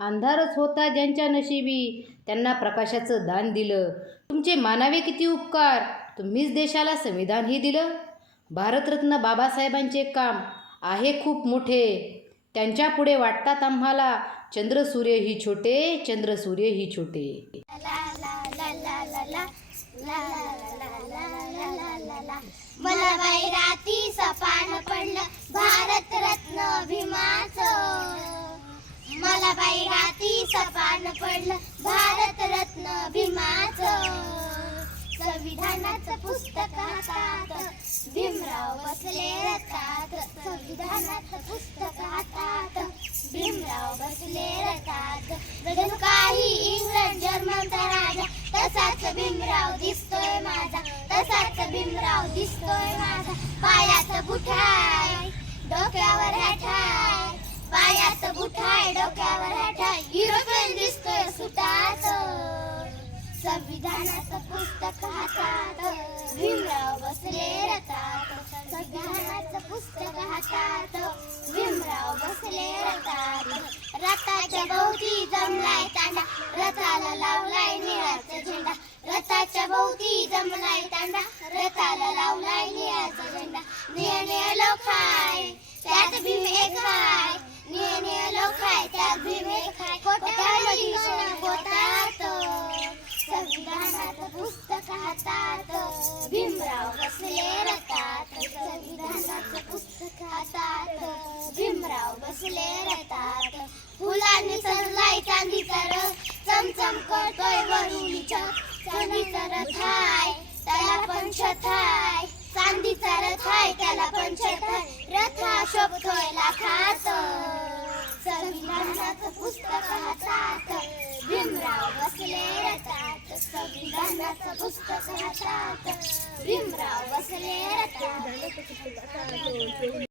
अंधारच होता ज्यांच्या नशिबी त्यांना प्रकाशाचं दान दिलं तुमचे मानावे किती उपकार तुम्हीच देशाला संविधानही दिलं भारतरत्न बाबासाहेबांचे काम आहे खूप मोठे त्यांच्या पुढे वाटतात आम्हाला चंद्र सूर्य ही छोटे चंद्रसूर्य ही छोटे मला मला राती सपान पडलं. भारत रत्न भीमाच संविधानाचं पुस्तक हातात. भीमराव बसले रथात. संविधानाचं पुस्तक हातात. भीमराव बसले रथात. जणू काही इंग्लंड जर्मनचा राजा. तसाच भीमराव दिसतोय माझा. तसाच भीमराव दिसतोय माझा. पायात बुठाय डोक्यावर हॅठाय. पायात बुठाय डोक्यावर हिरोपेन दिसतोय सुटाच संविधानाचं पुस्तक हातात. भीमराव बसले रतात संविधानाचं पुस्तक हातात. भीमराव बसले रतात रथाच्या भोवती जमलाय तांडा. रथाला लावलाय निळाचा झेंडा. रथाच्या भोवती जमलाय तांडा. रथाला लावलाय निळाचा झेंडा. निळ निळ लोक पुस्तक हातात. भीमराव बसले रतात संविधानाचं पुस्तक हातात. भीमराव बसले रतात फुलांनी सजलाय चांदीचा रथ चमचम करतोय वरुणीच्या चांदीचा रथ हाय. त्याला पण छथाय चांदीचा रथ हाय त्याला पण रथ रथा शोभतोय लाखात. संविधानाचं पुस्तक हातात. भीमराव बसले रथ पुस्तक हातात भीमराव बसले रथात